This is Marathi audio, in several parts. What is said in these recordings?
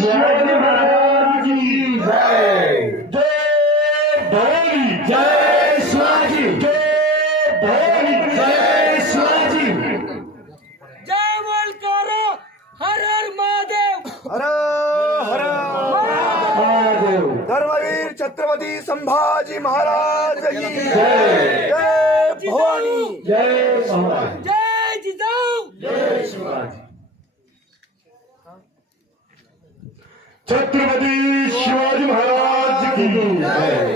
शिवाजी महाराज की जय। जय भवानी जय शिवाजी जय भवानी जय शिवाजी जय बोलकारो हर हर महादेव। हर हर महादेव। धर्मवीर छत्रपती संभाजी महाराज की जय। जय भवानी। जय शिवाजी जय जिजाऊ। जय शिवाजी। छत्रपती शिवाजी महाराज की जय.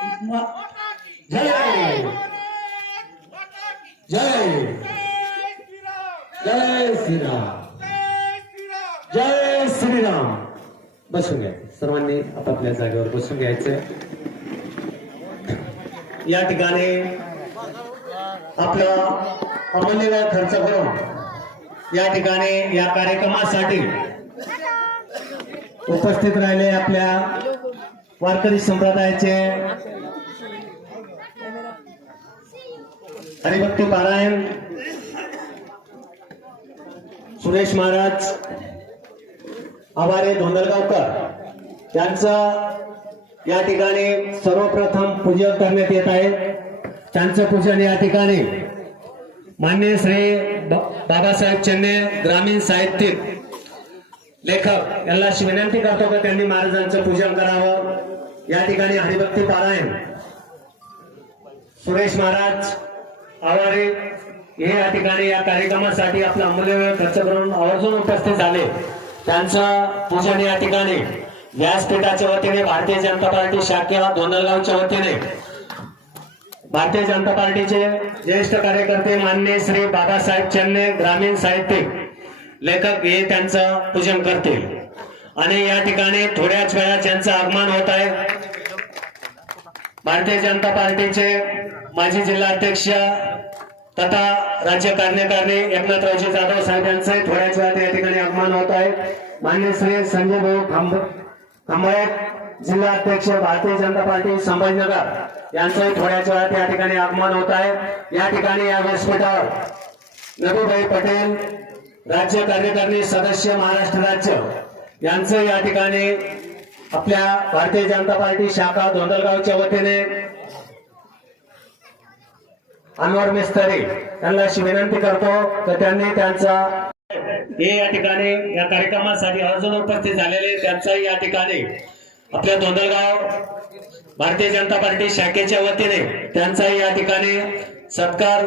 जय जय जय श्रीराम. जय श्रीराम. बसून घ्या सर्वांनी आपापल्या जागेवर बसून घ्यायचे. या ठिकाणी आपला अमूल्य वेळ खर्च करून या ठिकाणी या कार्यक्रमासाठी उपस्थित राहिले आपल्या वारकरी संप्रदायाचे हरिभक्ती पारायण सुरेश महाराज आवारे धोंदलगावकर यांचं या ठिकाणी सर्वप्रथम पूजन करण्यात येत आहे. त्यांचं पूजन या ठिकाणी मान्य श्री बाबासाहेब चेन्ने ग्रामीण साहित्यिक लेखक यांना अशी विनंती करतो की त्यांनी महाराजांचं पूजन करावं. या ठिकाणी हरिभक्ती पारायण. सुरेश महाराज आवारे हे या ठिकाणी या कार्यक्रमासाठी आपला अमूल्य वेळ खर्च करून आवर्जून उपस्थित झाले. त्यांचं पूजन या ठिकाणी व्यासपीठाच्या वतीने भारतीय जनता पार्टी शाखेला धोंडलगावच्या वतीने. भारतीय जनता पार्टीचे ज्येष्ठ कार्यकर्ते मान्य श्री बाबासाहेब चन्ने ग्रामीण साहित्यिक. लेखक हे त्यांचं पूजन करतील. आणि या ठिकाणी थोड्याच वेळात यांचं आगमन होत आहे. भारतीय जनता पार्टीचे माजी जिल्हाध्यक्ष तथा राज्य कार्यकारणी एकनाथरावजी जाधव साहेब यांचे थोड्याच वेळात या ठिकाणी आगमन होत आहे. मान्य श्री संजय भाऊ खांब खांबळे जिल्हा अध्यक्ष भारतीय जनता पार्टी संभाजीनगर यांचंही थोड्याच वेळात या ठिकाणी आगमन होत आहे. या ठिकाणी या व्यासपीठावर नबीभाई पटेल राज्य कार्यकारिणी सदस्य महाराष्ट्र राज्य यांचं या ठिकाणी आपल्या भारतीय जनता पार्टी शाखा धोंदलगावच्या वतीने अनवर मिस्तरी यांना अशी विनंती करतो तर त्यांनी त्यांचा हे या ठिकाणी या कार्यक्रमासाठी अर्जुन उपस्थित झालेले त्यांचाही या ठिकाणी आपल्या धोंदलगाव भारतीय जनता पार्टी शाखेच्या वतीने त्यांचाही या ठिकाणी सत्कार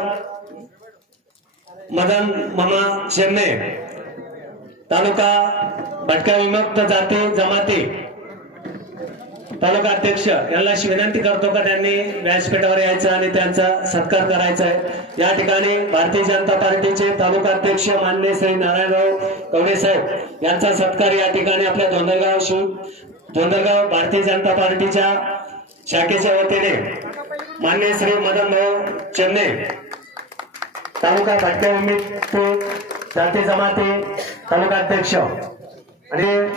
मदन मामा शेरणे तालुका भटका विमुक्त जाती जमाती. तालुका अध्यक्ष यांना अशी विनंती करतो का त्यांनी व्यासपीठावर यायचं आणि त्यांचा सत्कार करायचा आहे. या ठिकाणी भारतीय जनता पार्टीचे तालुका अध्यक्ष मान्य श्री नारायणराव कवडे साहेब यांचा सत्कार या ठिकाणी आपल्या धोंदरगाव शिव धोंदरगाव भारतीय जनता पार्टीच्या शाखेच्या वतीने मान्य श्री मदन भाऊ चेन्नई तालुका भटक्या उमेदपूर जाती जमाती तालुका अध्यक्ष. आणि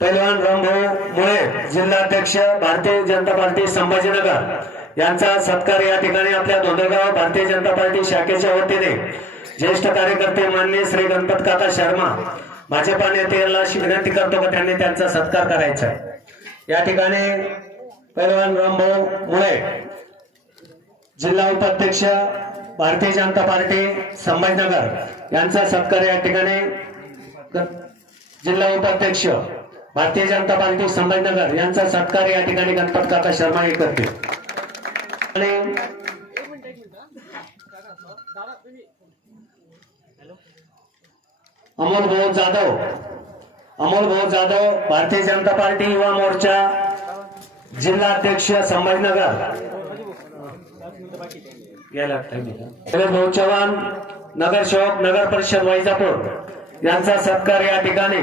पैलवान रामभाऊ मुळे जिल्हाध्यक्ष भारतीय जनता पार्टी संभाजीनगर यांचा सत्कार या ठिकाणी आपल्या धोंडगाव भारतीय जनता पार्टी शाखेच्या वतीने ज्येष्ठ कार्यकर्ते मान्य श्री गणपत काका शर्मा भाजपा नेते यांना अशी विनंती करतो का त्यांनी त्यांचा सत्कार करायचा. या ठिकाणी पैलवान रामभाऊ मुळे जिल्हा उपाध्यक्ष भारतीय जनता पार्टी संभाजीनगर यांचा सत्कार या ठिकाणी जिल्हा उपाध्यक्ष भारतीय जनता पार्टी संभाजीनगर यांचा सत्कार या ठिकाणी गणपत काका शर्मा हे करते आणि अमोल भाऊ जाधव अमोल भाऊ जाधव भारतीय जनता पार्टी युवा मोर्चा जिल्हा अध्यक्ष संभाजीनगर. यायला भाऊ चव्हाण नगरसेवक नगर परिषद वैजापूर यांचा सत्कार या ठिकाणी.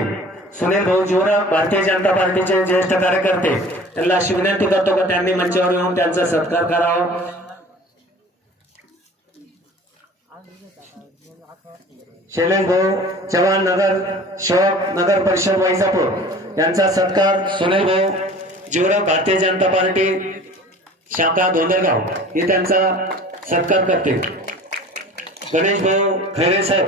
सुनील भाऊ जोरा भारतीय जनता पार्टीचे ज्येष्ठ कार्यकर्ते. त्यांना अशी विनंती करतो का त्यांनी मंचावर येऊन त्यांचा सत्कार करावा. शैलेश भाऊ चव्हाण नगर शोक नगर परिषद वैजापूर यांचा सत्कार. सुनील भाऊ जोरा भारतीय जनता पार्टी शाखा धोंदरगाव हे त्यांचा सत्कार करते. गणेश भाऊ खैरे साहेब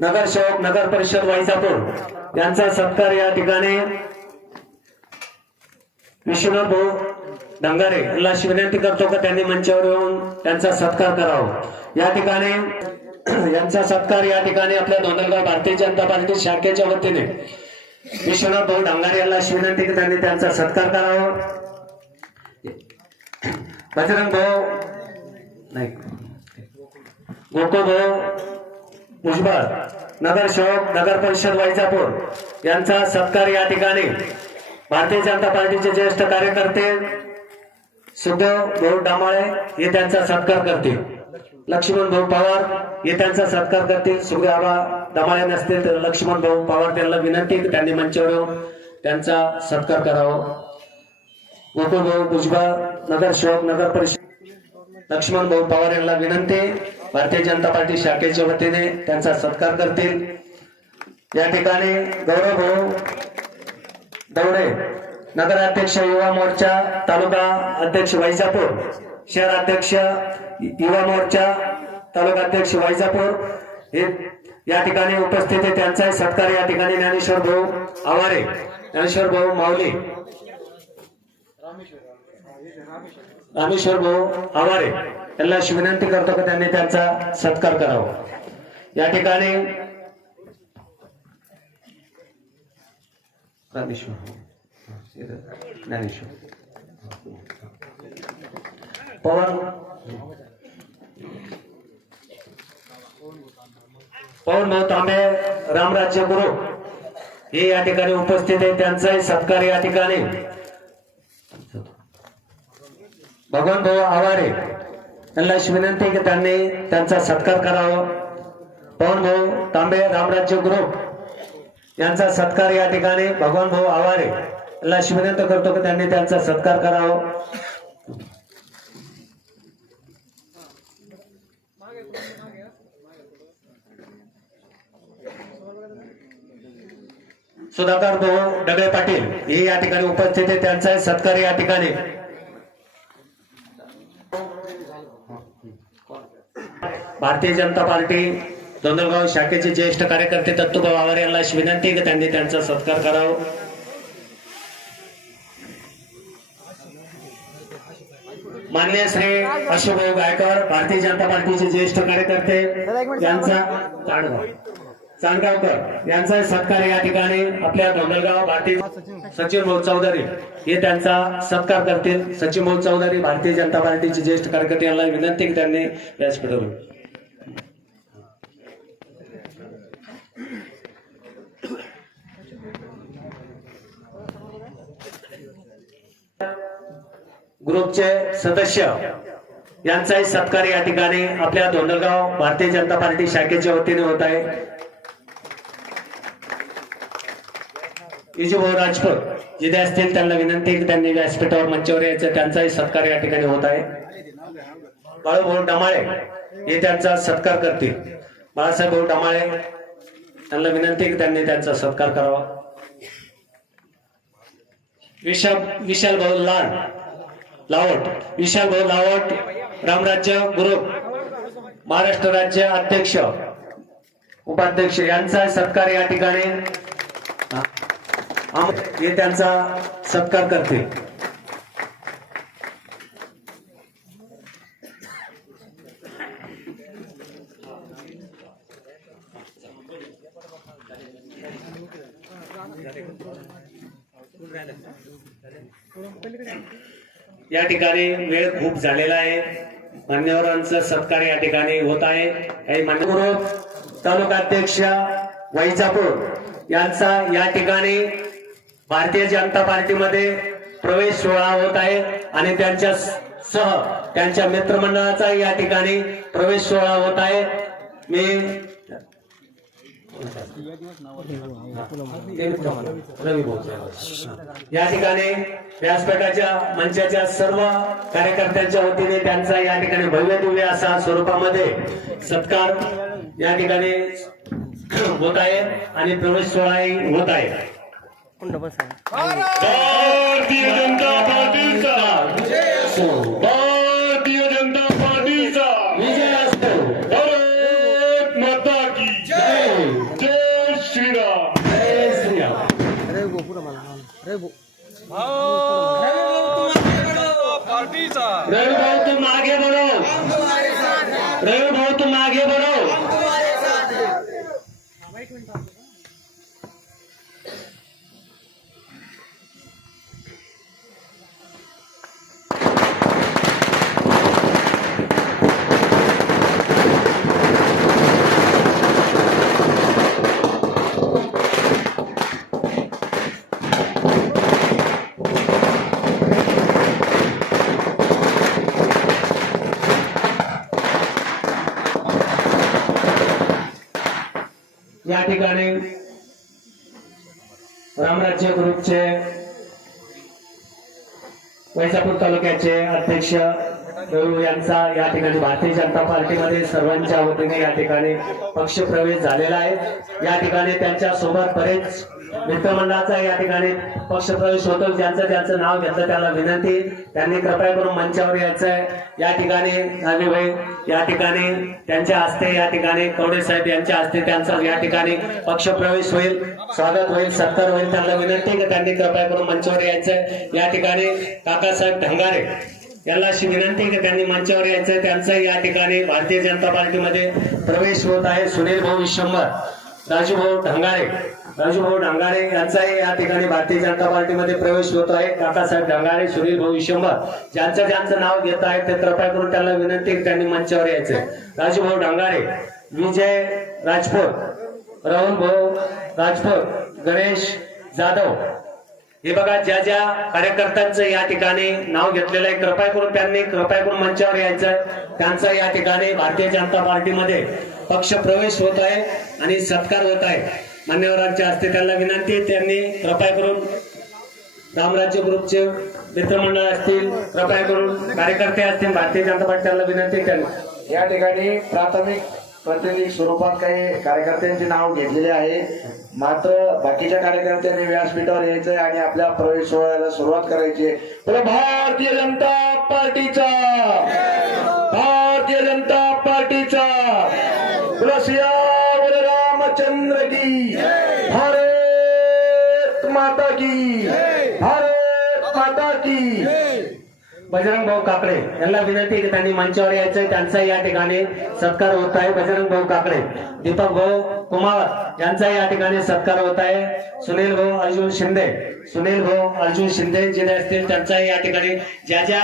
नगरसेवक नगर परिषद वाईजापूर यांचा सत्कार या ठिकाणी. विश्वनाथ भाऊ डंगारे यांना विनंती करतो का त्यांनी मंचावर येऊन त्यांचा सत्कार करावा. या ठिकाणी यांचा सत्कार या ठिकाणी आपल्या धोंडरगाव भारतीय जनता पार्टी शाखेच्या वतीने विश्वनाथ भाऊ डांगारे यांना विनंती त्यांनी त्यांचा सत्कार करावा. बजरंग भाऊ नाही. गोकुळ भाऊ भुजबळ नगरसेवक नगर परिषद वैजापूर यांचा सत्कार या ठिकाणी. भारतीय जनता पार्टीचे ज्येष्ठ कार्यकर्ते सुदेव भाऊ डामाळे हे त्यांचा सत्कार करतील. लक्ष्मण भाऊ पवार हे त्यांचा सत्कार करतील. सुदेव आबा डामाळे नसतील तर लक्ष्मण भाऊ पवार त्यांना विनंती त्यांनी मंचावर येऊन त्यांचा सत्कार करावा. गोकुळ भाऊ भुजबळ नगरसेवक नगर परिषद लक्ष्मण भाऊ पवार यांना विनंती. भारतीय जनता पार्टी शाखेच्या वतीने त्यांचा सत्कार करतील. या ठिकाणी गौरव भाऊ दौडे नगराध्यक्ष युवा मोर्चा तालुका अध्यक्ष वैजापूर शहर अध्यक्ष युवा मोर्चा तालुका अध्यक्ष वैजापूर. हे या ठिकाणी उपस्थित आहे. त्यांचाही सत्कार या ठिकाणी ज्ञानेश्वर भाऊ आवारे ज्ञानेश्वर भाऊ माऊली रामेश्वर भाऊ आवारे यांना अशी विनंती करतो की त्यांनी त्यांचा सत्कार करावा. या ठिकाणी रामेश्वर ज्ञानेश्वर. पवन पवन भाऊ तांबे रामराज्य गुरु. हे या ठिकाणी उपस्थित आहे. त्यांचाही सत्कार या ठिकाणी. भगवान भाऊ आवारे त्यांना अशी विनंती की त्यांनी त्यांचा सत्कार करावा. पवन भाऊ तांबे रामराज्य ग्रुप यांचा सत्कार या ठिकाणी भगवान भाऊ आवारे यांना अशी विनंती करतो की त्यांनी त्यांचा सत्कार करावा. सुधाकर भाऊ डगळे पाटील हे या ठिकाणी उपस्थित आहे. त्यांचा सत्कार या ठिकाणी. भारतीय जनता पार्टी धोंडलगाव शाखेचे ज्येष्ठ कार्यकर्ते दत्तूभाऊ आवार यांना अशी विनंती की त्यांनी त्यांचा सत्कार करावा. मान्य श्री अशोकभाऊ गायकवाड भारतीय जनता पार्टीचे ज्येष्ठ कार्यकर्ते यांचा चांडगाव चांडगावकर यांचा सत्कार या ठिकाणी आपल्या धोंडलगाव भारतीय सचिन भाऊ चौधरी हे त्यांचा सत्कार करतील. सचिन भाऊ चौधरी भारतीय जनता पार्टीचे ज्येष्ठ कार्यकर्ते यांना विनंती की त्यांनी व्यासपीठावर ग्रुपचे सदस्य यांचाही सत्कार या ठिकाणी आपल्या धोंडलगाव भारतीय जनता पार्टी शाखेच्या वतीने होत आहे. इजूभाऊ राजपूत जिथे असतील त्यांना विनंती त्यांनी व्यासपीठावर मंचावर यायचं त्यांचाही सत्कार या ठिकाणी होत आहे. बाळूभाऊ डमाळे हे त्यांचा सत्कार करतील. बाळासाहेब भाऊ डमाळे त्यांना विनंती की त्यांनी त्यांचा सत्कार करावा. विशाल विशाल भाऊ लाड लावट विशाल भाऊ लावट रामराज्य गुरु महाराष्ट्र राज्य अध्यक्ष उपाध्यक्ष यांचा सत्कार या ठिकाणी हे त्यांचा सत्कार करतील. या ठिकाणी वेळ खूप झालेला आहे. मान्यवरांचा सत्कार या ठिकाणी होत आहे. काही मान्यवर तालुकाध्यक्ष वैजापूर यांचा या ठिकाणी भारतीय जनता पार्टीमध्ये प्रवेश सोहळा होत आहे आणि त्यांच्या सह त्यांच्या मित्रमंडळाचा या ठिकाणी प्रवेश सोहळा होत आहे. मी या ठिकाणी व्यासपीठाच्या मंचाच्या सर्व कार्यकर्त्यांच्या वतीने त्यांचा या ठिकाणी भव्य दिव्य असा स्वरूपामध्ये सत्कार या ठिकाणी होत आहे आणि प्रवेश सोहळाही होत आहे. जनता हो. रवि भाऊ तू मागे बरो रवि भाऊ तू मागे बरो तालुक्याचे अध्यक्ष यांचा या ठिकाणी भारतीय जनता पार्टीमध्ये सर्वांच्या वतीने या ठिकाणी पक्ष प्रवेश झालेला आहे. या ठिकाणी त्यांच्यासोबत बरेच मित्रमंडळाचा या ठिकाणी पक्ष प्रवेश होतो ज्यांचं त्यांचं नाव घेतलं त्याला विनंती. त्यांनी कृपया करून मंचावर यायचं आहे या ठिकाणी भाई या ठिकाणी त्यांच्या हस्ते या ठिकाणी कवडे साहेब यांच्या हस्ते त्यांचा या ठिकाणी पक्षप्रवेश होईल. स्वागत होईल सत्कार होईल. त्यांना विनंती की त्यांनी कृपया करून मंचावर यायचंय. या ठिकाणी काकासाहेब ढंगारे यांना अशी विनंती आहे की त्यांनी मंचावर यायचंय. त्यांचा या ठिकाणी भारतीय जनता पार्टीमध्ये प्रवेश होत आहे. सुनील भाऊ शंभर राजूभाऊ ढंगारे. राजूभाऊ डांगारे यांचाही या ठिकाणी भारतीय जनता पार्टीमध्ये प्रवेश होत आहे. काकासाहेब डांगारे सुनील भाऊ विश्वंभर ज्यांचं ज्यांचं नाव घेत आहे ते कृपया करून त्यांना विनंती त्यांनी मंचावर यायचंय. राजूभाऊ डांगारे विजय राजपूत राहुल भाऊ राजपूत गणेश जाधव हे बघा ज्या ज्या कार्यकर्त्यांचं या ठिकाणी नाव घेतलेलं आहे कृपया करून त्यांनी कृपया करून मंचावर यायचं त्यांचा या ठिकाणी भारतीय जनता पार्टीमध्ये पक्ष प्रवेश होत आहे आणि सत्कार होत आहे. मान्यवरांच्या हस्ते त्यांना विनंती आहे त्यांनी कृपया करून रामराज्य ग्रुपचे मित्रमंडळ असतील कृपया करून कार्यकर्ते असतील भारतीय जनता पार्टी त्यांना विनंती त्यांनी या ठिकाणी प्राथमिक प्राथमिक स्वरूपात काही कार्यकर्त्यांचे नाव घेतलेले आहे मात्र बाकीच्या कार्यकर्त्यांनी व्यासपीठावर यायचंय आणि आपल्या प्रवेश सोहळ्याला सुरुवात करायची आहे. भारतीय जनता पार्टीचा भारतीय जनता पार्टीचा बोला सियावर रामचंद्र की भारत माता की भारत माता की बजरंग भाऊ काकडे यांना विनंती की त्यांनी मंचावर यायचंय त्यांचा या ठिकाणी सत्कार होत आहे. बजरंग भाऊ काकडे दीपक भाऊ कुमार यांचा या ठिकाणी सत्कार होत आहे. सुनील भाऊ अर्जुन शिंदे सुनील भाऊ अर्जुन शिंदे जे असतील त्यांचा या ठिकाणी ज्या ज्या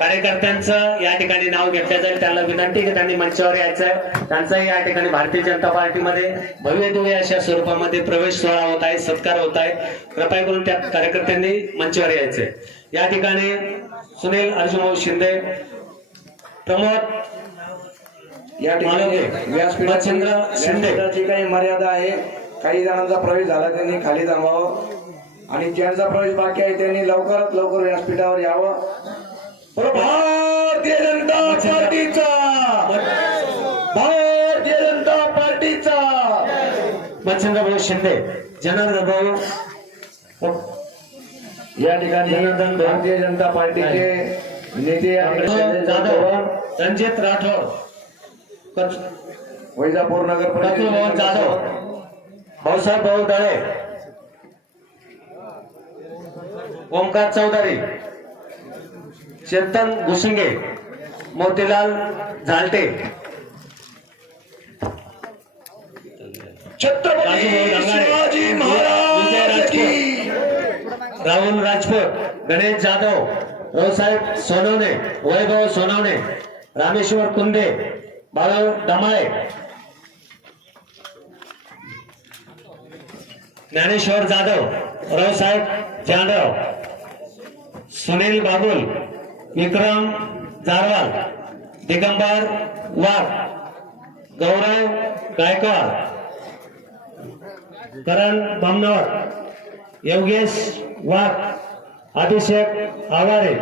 कार्यकर्त्यांचं या ठिकाणी नाव घेतलं जाईल त्यांना विनंती की त्यांनी मंचावर यायचंय त्यांचाही या ठिकाणी भारतीय जनता पार्टीमध्ये भव्य दिव्य अशा स्वरूपामध्ये प्रवेश सोहळा होत आहे सत्कार होत आहे. कृपया करून त्या कार्यकर्त्यांनी मंचावर यायचंय या ठिकाणी सुनील अर्जुन शिंदे. प्रमोद या ठिकाणी मालवणे. व्यासपीठाची मच्छिंद्र शिंदे. व्यासपीठाची काही मर्यादा आहे. काही जणांचा प्रवेश झाला त्यांनी खाली थांबावं. आणि ज्यांचा प्रवेश बाकी आहे त्यांनी लवकरात लवकर व्यासपीठावर यावं. भारतीय जनता पार्टीचा. भारतीय जनता पार्टीचा. मच्छिंद्रभाऊ शिंदे जनार्दन भाऊ. या ठिकाणी. भारतीय जनता पार्टीचे नेते जाधव रणजित राठोड. वैजापूर नगर परिषद जाधव. भाऊसाहेब भाऊ दळे. ओमकार चौधरी. चेतन घुसिंगे. मोतीलाल झालटे. छत्रपती राहुल राजपूत गणेश जाधव रावसाहेब सोनवणे वैभव सोनवणे रामेश्वर कुंदे बाळाव दमाळे ज्ञानेश्वर जाधव रावसाहेब जाधव सुनील बाबुल विक्रम जारवाल दिगंबर वाघ गौरव गायकवाड करण बामनवर योगेश वाघ अभिषेक आवारे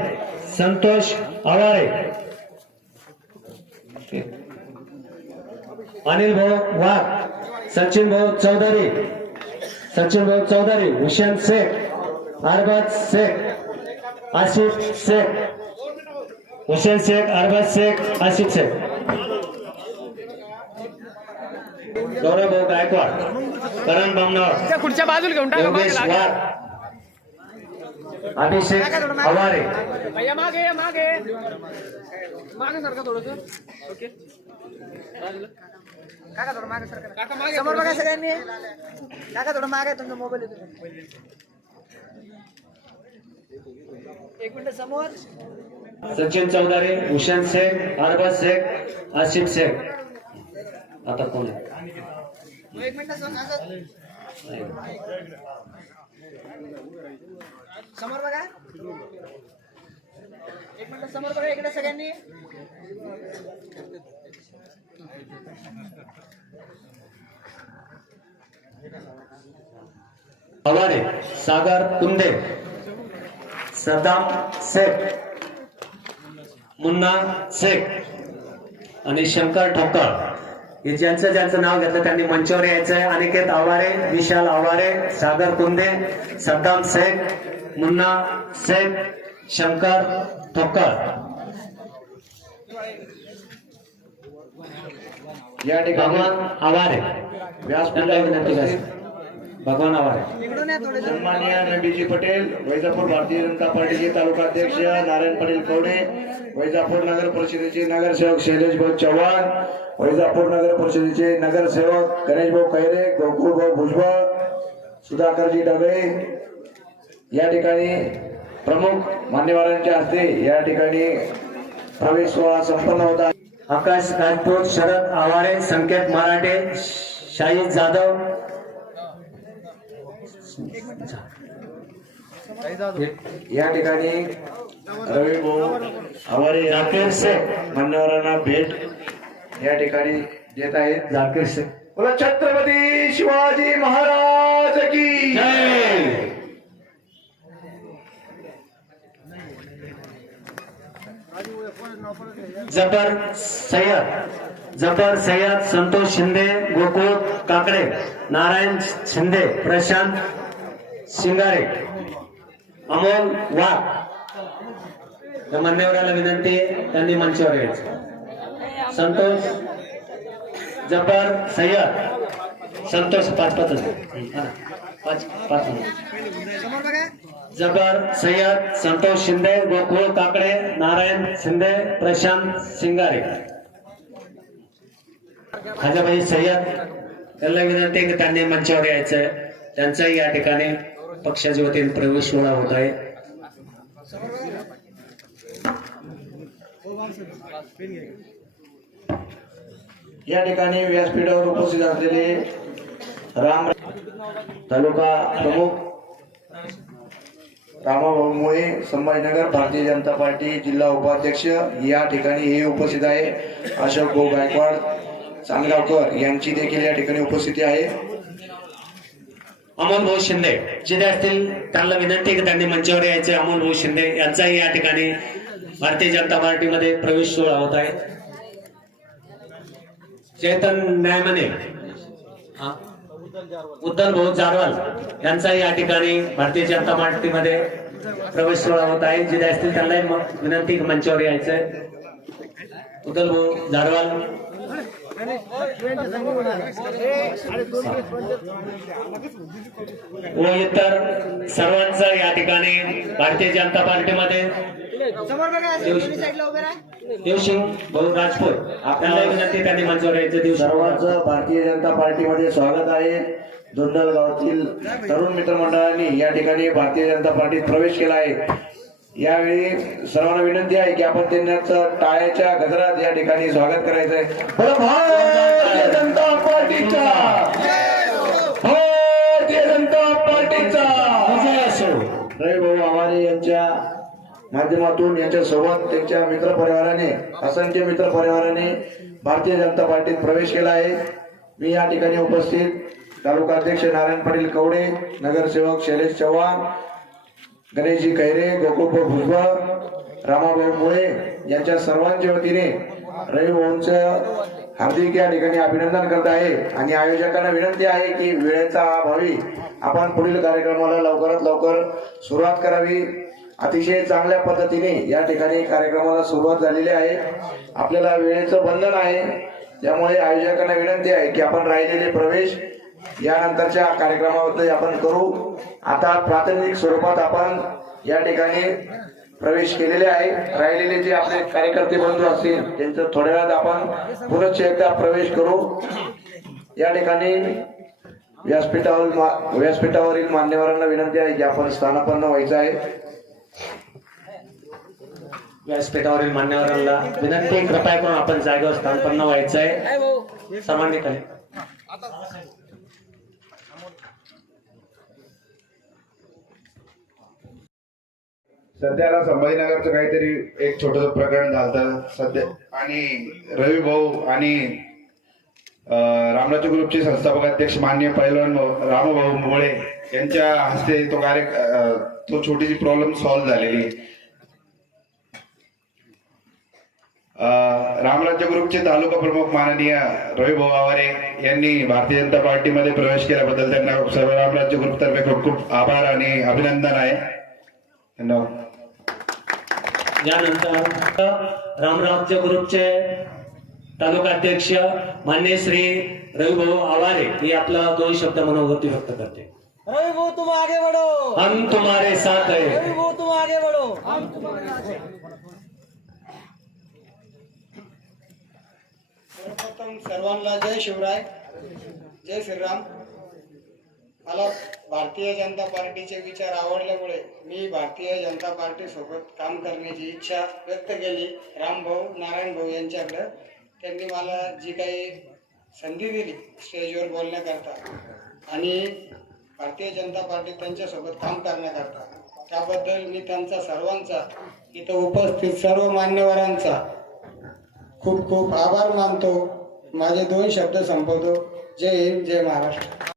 संतोष आवारे. अनिल भाऊ वाघ सचिन भाऊ चौधरी सचिन भाऊ चौधरी हुसेन शेख अरबाज शेख आसिफ शेख. हुसेन शेख अरबाज शेख आसिफ शेख. गौरव भाऊ गायकवाड करण बामनवर खुर्च्या बाजूला घेऊन टाका अभिषेक आवारे लागा. या मागे। मागे मागे सारखा थोडस ओके। काका थोडं मागे सरका काका मागे। समोर बघा सगळ्यांनी। काका थोडं मागे तुमचा मोबाईल येतो एक मिनिट समोर. सचिन चौधरी हुसेन शेख अरबाज शेख आसिफ शेख. आता कोण आहे? एक मिनिट असं समोर बघा. एक मिनिट समोर बघा इकडे सगळ्यांनी. पवारे सागर कुंदे सद्दाम शेख मुन्ना शेख आणि शंकर ठक्कर. हे ज्यांचं ज्यांचं नाव घेतलं त्यांनी मंचावर यायचंय. अनिकेत आवारे विशाल आवारे सागर कुंदे सद्दाम शेख मुन्ना शेख शंकर ठोकर या ठिकाणी आवारे. त्यांना विनंती करतो. भगवान आवारे. इकडून या थोडे सन्माननीय नबीजी पटेल वैजापूर भारतीय जनता पार्टीचे तालुका अध्यक्ष नारायण पटेल कवडे वैजापूर नगर परिषदेचे नगरसेवक शैलेश भाऊ चव्हाण वैजापूर नगर परिषदेचे नगरसेवक गणेश भाऊ खैरे गोकुळ भाऊ भुजबळ सुधाकरजी डबे या ठिकाणी प्रमुख मान्यवरांच्या हस्ते या ठिकाणी प्रवेश सोहळा संपन्न होता आकाश राजपूत शरद आवारे संकेत मराठे शाहीद जाधव. या ठिकाणी रवी भाऊ आवारे जाकीर शेख मान्यवरांना भेट या ठिकाणी देत आहेत. जाकीर शेख. बोला छत्रपती शिवाजी महाराज की जय! जफर सय्यद जफर सय्यद संतोष शिंदे गोकुळ काकडे नारायण शिंदे प्रशांत शिंगारे अमोल वाघ. या मान्यवराला विनंती आहे त्यांनी मंचावर यायचं. संतोष जफर सय्यद संतोष पाच पाच पाच पाच समोर बघा जबर सय्यद संतोष शिंदे गोकुळ काकडे नारायण शिंदे प्रशांत सिंगारे खाजाबाई सय्यद त्यांना विनंती की त्यांनी मंचावर यायचंय त्यांचाही या ठिकाणी पक्षाच्या वतीने प्रवेश सोहळा होत आहे. या ठिकाणी व्यासपीठावर उपस्थित असलेले राम तालुका प्रमुख रामाभाऊ मुळे संभाजीनगर भारतीय जनता पार्टी जिल्हा उपाध्यक्ष या ठिकाणी हे उपस्थित आहे. अशोक भाऊ गायकवाड चांदगावकर यांची देखील या ठिकाणी उपस्थिती आहे. अमोल भाऊ शिंदे जिथे असतील त्यांना विनंती की त्यांनी मंचावर यायचे. अमोल भाऊ शिंदे यांचाही या ठिकाणी भारतीय जनता पार्टीमध्ये प्रवेश सोहळा होत आहे. चेतन न्यायमने उद्दल भाऊ जारवाल यांचाही या ठिकाणी भारतीय जनता पार्टीमध्ये प्रवेश सोहळा होत आहे. जिथे असतील त्यांनाही विनंती मंचावर यायचंय. उद्दल भाऊ जारवाल. व इतर सर्वांचं या ठिकाणी भारतीय जनता पार्टीमध्ये भाऊ राजपूत. आपल्याला विनंती त्यांनी दिवशी सर्वांचं भारतीय जनता पार्टीमध्ये स्वागत आहे. जुन्नर गावातील तरुण मित्रमंडळांनी या ठिकाणी भारतीय जनता पार्टीत प्रवेश केला आहे. यावेळी सर्वांना विनंती आहे की आपण त्यांचं टाळ्याच्या गजरात या ठिकाणी स्वागत करायचं आहे बोला भारतीय जनता पार्टीचा भारतीय जनता पार्टीचा विजय असो रवी भाऊ आवारे यांच्या माध्यमातून यांच्यासोबत त्यांच्या मित्र परिवाराने असंख्य मित्र परिवाराने भारतीय जनता पार्टीत प्रवेश केला आहे. मी या ठिकाणी उपस्थित तालुका अध्यक्ष नारायण पाटील कवडे नगरसेवक शैलेश चव्हाण गणेशजी खैरे गोकुळ भुजबळ रामाभाऊ मुळे यांच्या सर्वांच्या वतीने रवी भाऊंचं हार्दिक या ठिकाणी अभिनंदन करत आहे. आणि आयोजकांना विनंती आहे की वेळेचा अभावी आपण पुढील कार्यक्रमाला लवकरात लवकर सुरुवात करावी. अतिशय चांगल्या पद्धतीने या ठिकाणी कार्यक्रमाला सुरुवात झालेली आहे. आपल्याला वेळेचं बंधन आहे. त्यामुळे आयोजकांना विनंती आहे की आपण राहिलेले प्रवेश यानंतरच्या कार्यक्रमामध्ये आपण करू. आता प्राथमिक स्वरूपात आपण या ठिकाणी प्रवेश केलेले आहे. राहिलेले जे आपले कार्यकर्ते बंधू असतील त्यांचं थोड्या वेळात आपण पुनश्च एकदा प्रवेश करू. या ठिकाणी व्यासपीठावर मा- व्यासपीठावरील मान्यवरांना विनंती आहे की आपण स्थानापन्न व्हायचं आहे. व्यासपीठावरील मान्यवरांना विनंती कृपया करून आपण जागेवर स्थानपन्न व्हायचं आहे सर्वांनी खाली. सध्याला संभाजीनगरचं काहीतरी एक छोटस प्रकरण झालं सध्या आणि रवी भाऊ आणि अं, ग्रुपचे संस्थापक अध्यक्ष मान्य पैलवान रामभाऊ मुळे यांच्या हस्ते तो कार्य तो छोटीशी प्रॉब्लेम सॉल्व्ह झालेली रामराज्य ग्रुपचे तालुका प्रमुख माननीय रवी भाऊ आवारे यांनी भारतीय जनता पार्टीमध्ये प्रवेश केल्याबद्दल त्यांना सर्व रामराज्य ग्रुपतर्फे खूप खूप आभार आणि अभिनंदन आहे. धन्यवाद. यानंतर रामराज्य ग्रुपचे तालुका अध्यक्ष मान्य श्री रविभाऊ आवारे हे आपला दोन शब्द मनोगती व्यक्त करते. रवि वो तुम आगे बढ़ो. हम तुम्हारे साथ रवि है वो तुम आगे बढ़ो. सर्वप्रथम सर्वांना जय शिवराय. जय श्रीराम. मला भारतीय जनता पार्टीचे विचार आवडल्यामुळे मी भारतीय जनता पार्टी सोबत काम करण्याची इच्छा व्यक्त केली. रामभाऊ नारायण भाऊ यांच्याकडं. त्यांनी मला जी काही संधी दिली स्टेजवर बोलण्याकरता आणि भारतीय जनता पार्टी त्यांच्यासोबत काम करण्याकरता त्याबद्दल मी त्यांचा सर्वांचा इथं उपस्थित सर्व मान्यवरांचा खूप खूप आभार मानतो. माझे दोन शब्द संपवतो. जय हिंद जय महाराष्ट्र.